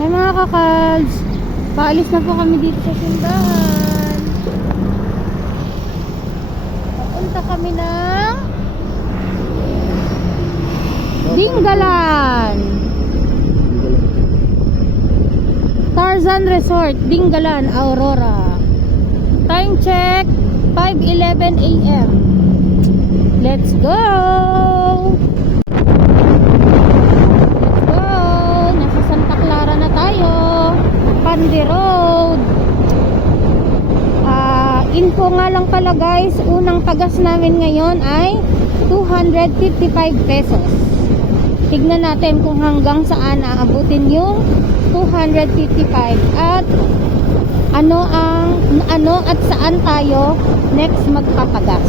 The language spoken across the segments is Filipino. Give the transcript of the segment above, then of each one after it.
Hi mga kakalds, paalis na po kami dito sa simbahan. Papunta kami ng Dingalan, Tarzan Resort, Dingalan, Aurora. Time check 5:11 AM. Let's go! Nasa Santa Clara na tayo, Pandi Road. Info nga lang pala guys, unang pagas namin ngayon ay 255 pesos. Tignan natin kung hanggang saan aabutin yung 255 at ano at saan tayo next magpapagas.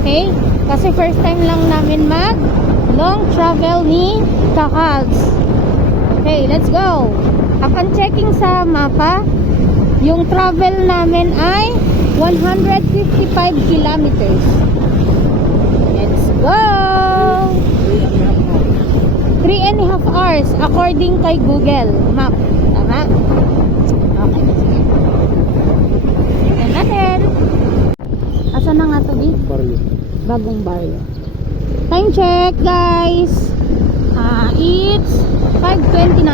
Okay? Kasi first time lang namin mag long travel ni Kakalds. Okay, let's go. Upon checking sa mapa, yung travel namin ay 155 kilometers. Let's go! 3.5 hours according kay Google Map. Tama? Okay, let's go. Tignan natin. Asa na nga ito, Big? Bagong baryo. Time check, guys. It's 5:29.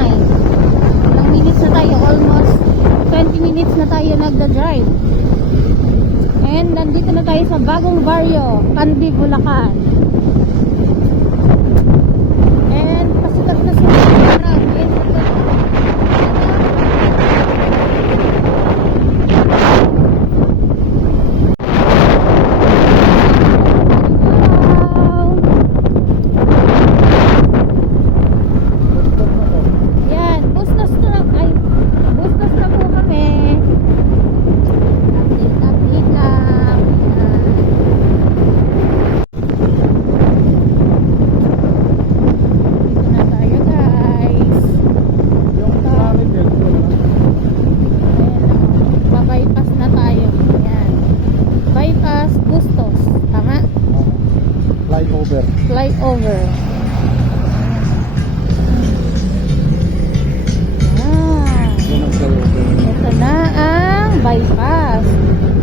Ilang minutes na tayo, almost 20 minutes na tayo nagda-drive. And nandito na tayo sa bagong baryo, Pandi, Bulacan. And pasikat na sa araw. Flyover. Ito na ang bypass.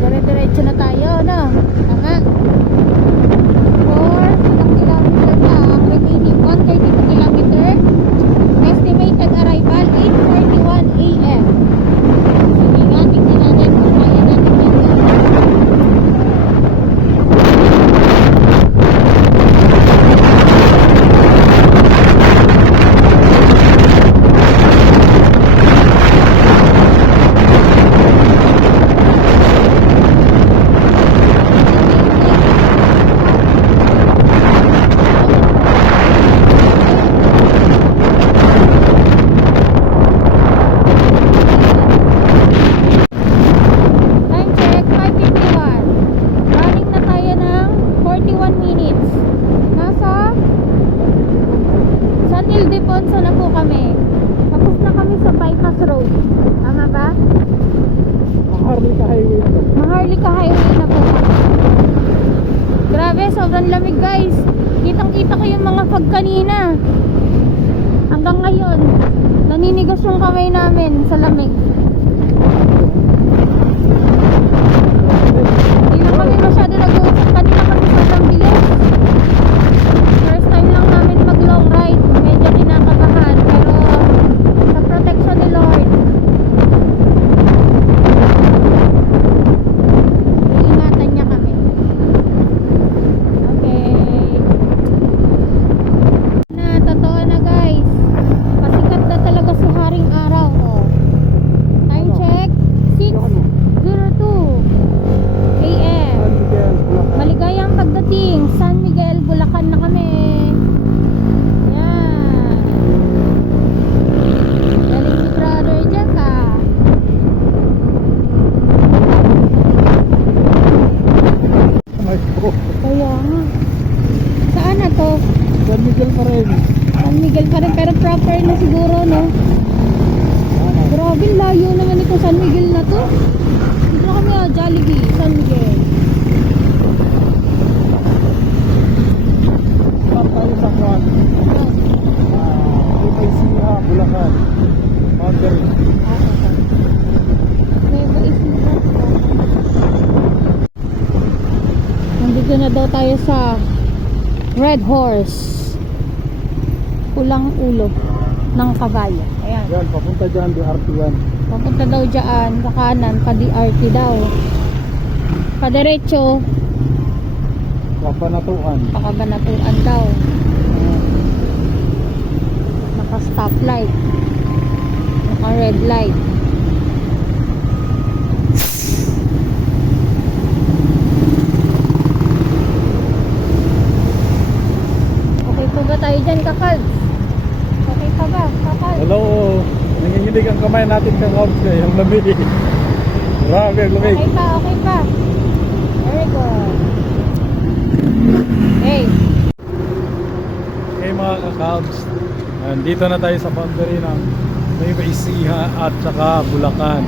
Dire-diretso na tayo, no? Tama. For ilang kilometer na ang remaining 132 kilometer. Estimated arrival 8:41 AM. Sige nga, tingnan natin kung kaya natin yan. Sobrang lamig guys. Kitang-kita ko yung mga fog kanina. Hanggang ngayon, naninigas yung kamay namin sa lamig. Hindi na kami masyado nag-uusap kanina kasi sobrang bilis. First time lang namin mag long ride. Medyo kinakabahan pero sa protection ni Lord, iingatan niya kami. Totoo na guys, pasikat na talaga si Haring Araw. Time check 6:02 AM. Maligayang pagdating, San Miguel, Bulacan na kami. Yan, galing si brother dyan ka. Kaya nga, saan na to? San Miguel pa rin. San Miguel pa rin, pero proper na siguro, no? Grabe, layo naman itong San Miguel na to. Dito na kami, Jollibee, San Miguel. Stop tayo sa Juan. Bulacan. Boundary. Nueva Ecija. Nandito na daw tayo sa Red Horse. Pulang ulo ng kabayo. Ayan. Yan, papunta dyan, DRT yan. Papunta daw dyan, sa kanan, pa DRT daw. Padiretso, Kapanatuan. pakabanatuan daw. Naka stoplight. Naka red light. Okay pa ba tayo dyan, Kakals? Okay pa ba, Kakals? Hello, nanginginig ang kamay natin kakabs kayo, yung lamig. Grabe, ang lamig. Okay pa, okay pa. Very good. Hey. Okay mga kakabs, nandito na tayo sa boundary ng Nueva Ecija at saka Bulacan.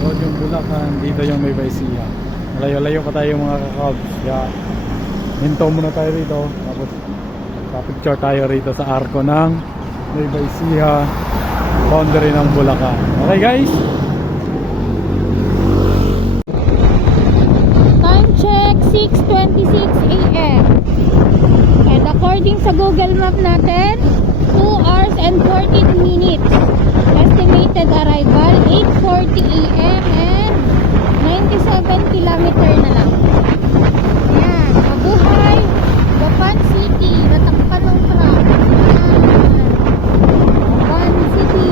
Doon yung Bulacan, dito yung Nueva Ecija. Malayo-layo pa tayo mga kakabs. Kaya hinto muna tayo rito. Tapos papicture tayo rito sa arko ng Nueva Ecija, boundary ng Bulacan. Okay guys? Time check, 6:26 a.m. And according sa Google Map natin, 2 hours and 14 minutes. Estimated arrival, 8:40 a.m. and 97 kilometer na lang. Ayan, mabuhay, Gapan City, natakpan ng truck. Ayan, Gapan City.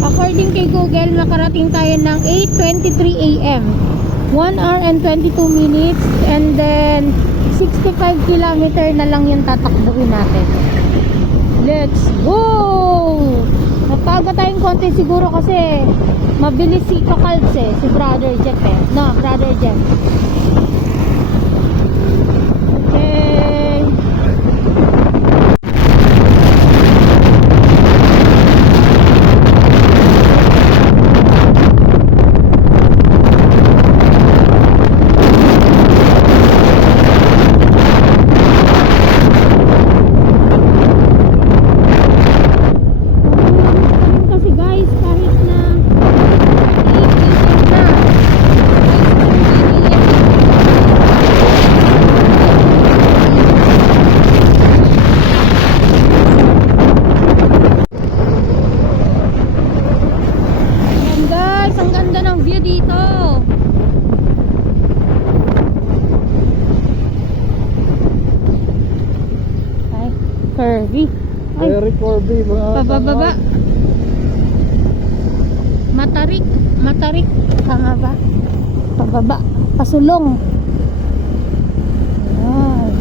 According kay Google, nakarating tayo ng 8:23 a.m. 1 hour and 22 minutes and then 65 kilometer na lang yung tatakbuhin natin. Let's go! Napaga tayong konti siguro kasi mabilis si Kakals si Brother Jeff No, Brother Jeff. Okay. Kasi guys, kahit na 8 na Ayan guys, ang ganda ng view dito. Ay, curvy. Ay, Very curvy mga pababa. kakabs. Matarik. Tama ba? Pababa. Pasulong. Ayan.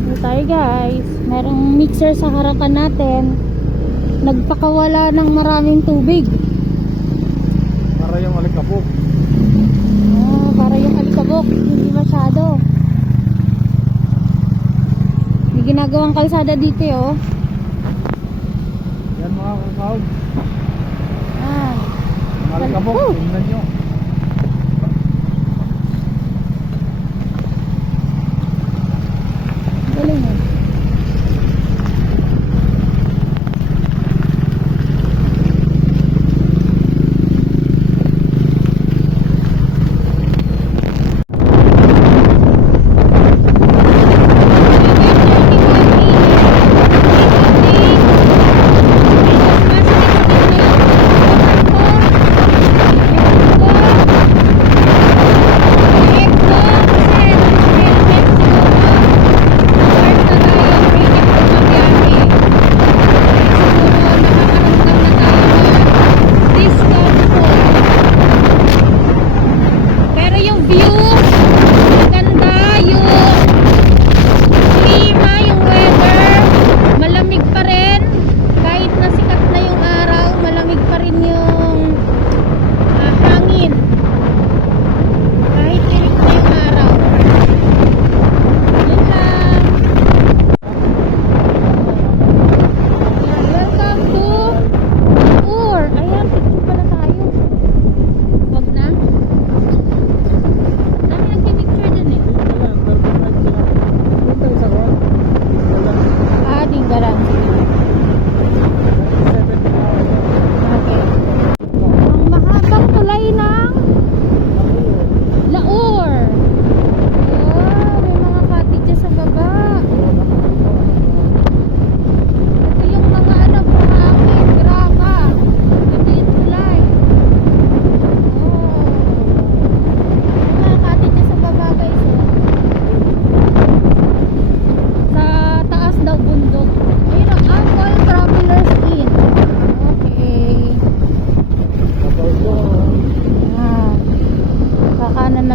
Ito tayo guys. Merong mixer sa harapan natin. Nagpakawala ng maraming tubig. Para yung alikabok. Para yung alikabok. Hindi masyado. May ginagawang kalsada dito Yan mga kakabs. Ah. Yung alikabok, Oh. tingnan nyo. Galing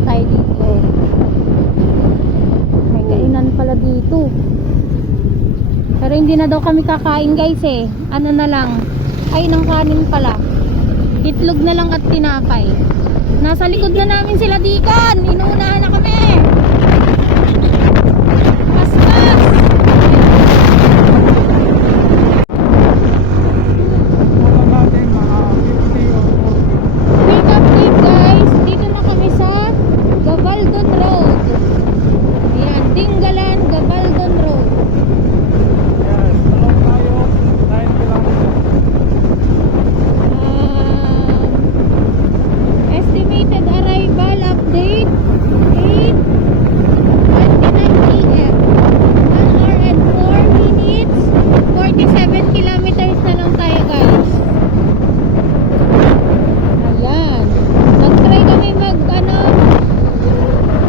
na tayo dito. May kainan pala dito. Pero hindi na daw kami kakain guys eh. Ano na lang. Ay, ng kanin pala. Itlog na lang at tinapay. Nasa likod na namin sila Deacon. Inuunahan na kami. Paspas! Quick update guys. Dito na kami sa Gabaldon Road. Ayan, Dingalan, Gabaldon Road. Yes, alam tayo, 9 kilometers. Estimated arrival update 8:29 AM. 1 hour and 4 minutes. 47 kilometers na lang tayo guys. Ayan. Nag-try kami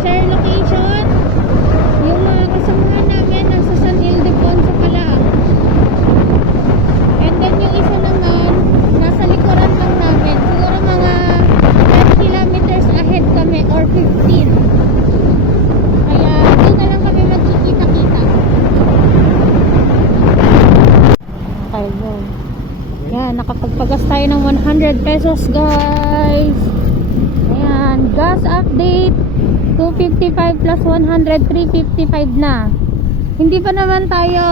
share location. Yung mga kasamahan namin nasa San Ildefonso pala. And then yung isa naman nasa likuran lang namin. Siguro mga 10 kilometers ahead kami or 15. Kaya doon na lang kami magkikita-kita. Okay, go. Yan, nakapagpagas tayo ng 100 pesos guys. Ayan, gas update 255 plus 100, 355 na. Hindi pa naman tayo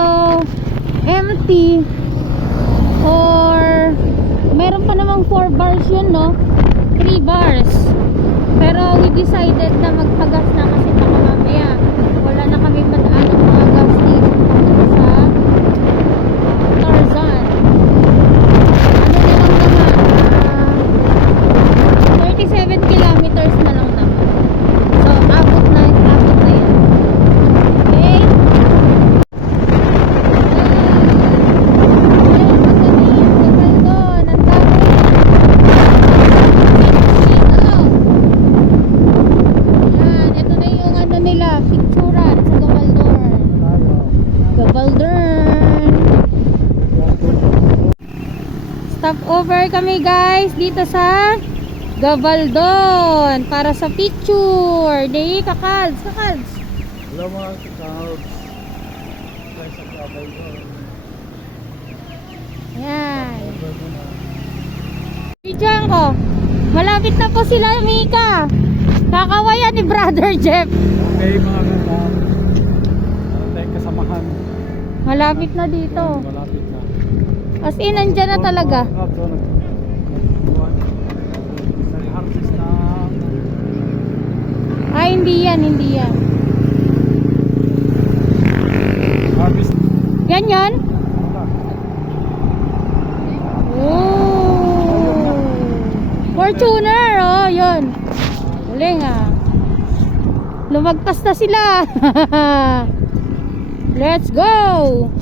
empty or meron pa namang 4 bars yun, no? 3 bars. Pero we decided na magpagas na kasi baka mamaya wala na kami madaan ng mga gas station dito sa Tarzan. Ano na lang naman, 37 kilometers na lang naman. So, abot na yan. Okay? Stop over kami guys dito sa Gabaldon para sa picture. Di kakalds. Hello mga scouts. Tayo sa Gabaldon. Yan. Bidyan ko. Malapit na po sila Mika. Kakawayan ni Brother Jeff. Okay mga scouts. Ano tayong kasamahan? Malapit na dito. Malapit na. As in, nandyan na talaga. Nag-harvest na. Ay, hindi yan. Harvest. Yan yan? Oh. Fortuner, oh, yun. Galing ah. Lumagpas na sila. Let's go.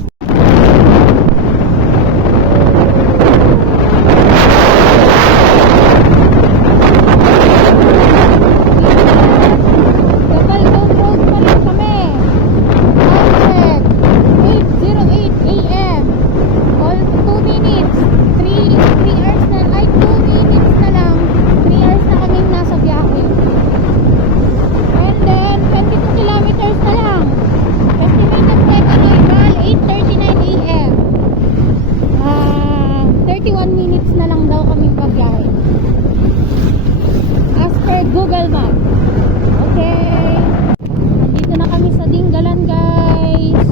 Gabaldon Road pa rin kami. Outlet 8:08 AM. All 2 minutes. 3 hours na. Ay, 2 minutes na lang. 3 hours na kaming nasa biyahe. And then 22 kilometers na lang. Estimated time arrival 8:39 AM. 31 minutes na lang daw kaming pagbiyahe. As per Google Maps. Okay. Nandito na kami sa Dingalan guys.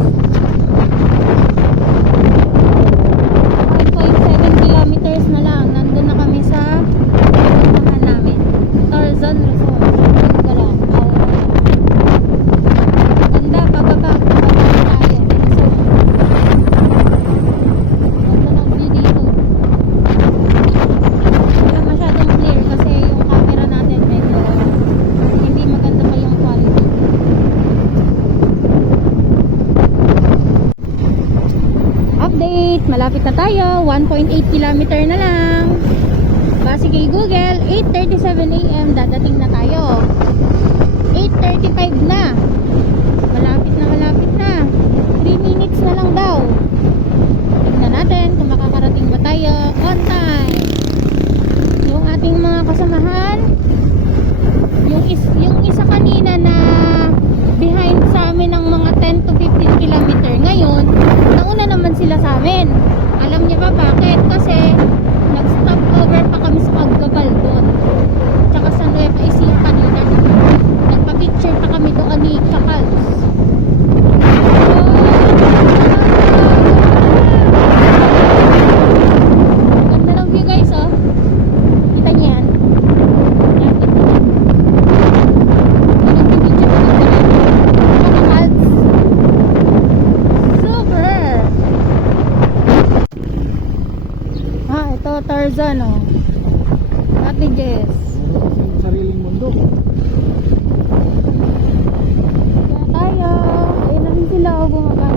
1.7 kilometers na lang. Nandun na kami sa pinuntahan namin. Tarzan Resort. Dingalan. Ganda, pababa tayo. So, ganda ng view dito. Wala masyadong clear kasi yung camera natin medyo hindi maganda pa yung quality. Update! Malapit na tayo. 1.8 kilometer na lang. Base kay Google, 8:37 AM dadating na tayo. 8:35 na. Malapit na. 3 minutes na lang daw. Tignan natin kung makakarating ba tayo on time. Yung ating mga kasamahan, yung isa kanina na behind sa amin ng mga 10 to 15 kilometer. Ngayon, nauna naman sila sa amin. Alam niyo ba bakit? Kasi nag-stop over pa kami sa Paggabal doon. Tsaka sa Nueva Ecija kanina. Nagpa-picture pa kami doon ni Kakals. Ganda ng view guys, oh. Kita niyo yan? Yan, kita niyo. Yan ang video ko ng Kakals. Super! Ito Tarzan, oh. Ate Jess. Sariling mundo. Kaya tayo. Ayun na rin sila, oh, bumaba.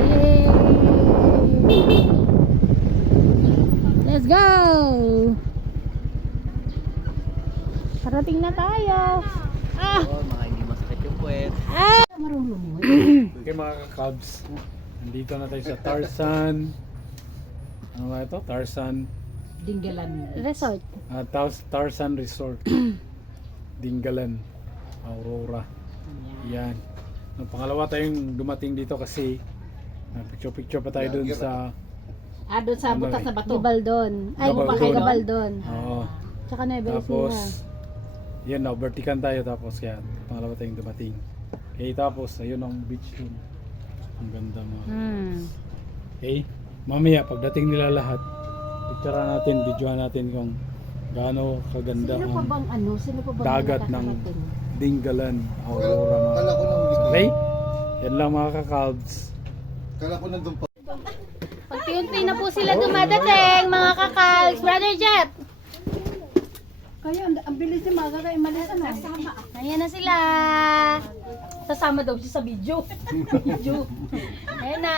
Yay! Let's go! Parating na tayo. Mga hindi masakit yung puwet. Marunong mo. Okay mga ka-Cubs, nandito na tayo sa Tarzan. Ano ba ito? Tarzan Resort. Tarzan Resort. Dingalan, Aurora. Yan. Ang pangalawa tayong dumating dito kasi picture pa tayo dun sa doon sa Ano butas eh? na bato. Gabaldon. Ay, Gabaldon. Gabaldon. oo. Tsaka Nueva Tapos Ecija. yan, vertical tayo tapos kaya pangalawa tayong dumating. Okay, tapos ayun ang beach dun. Ang ganda mo. Okay, mamaya pagdating nila lahat, picturean natin, videoan natin kung gaano kaganda Sino pa ang bang sino pa bang dagat ng nakakarating? Dingalan, Aurora mga. Kala ko nang Okay? Yan lang mga ka-Cubs. Kala ko nandun pa. Unti-unti na po sila dumadating, mga kakals. Brother Jeff! Kaya ang bilis ni Maga kay Malis Sama. Ayan na sila. Sasama daw siya sa video. Video. Ayan na.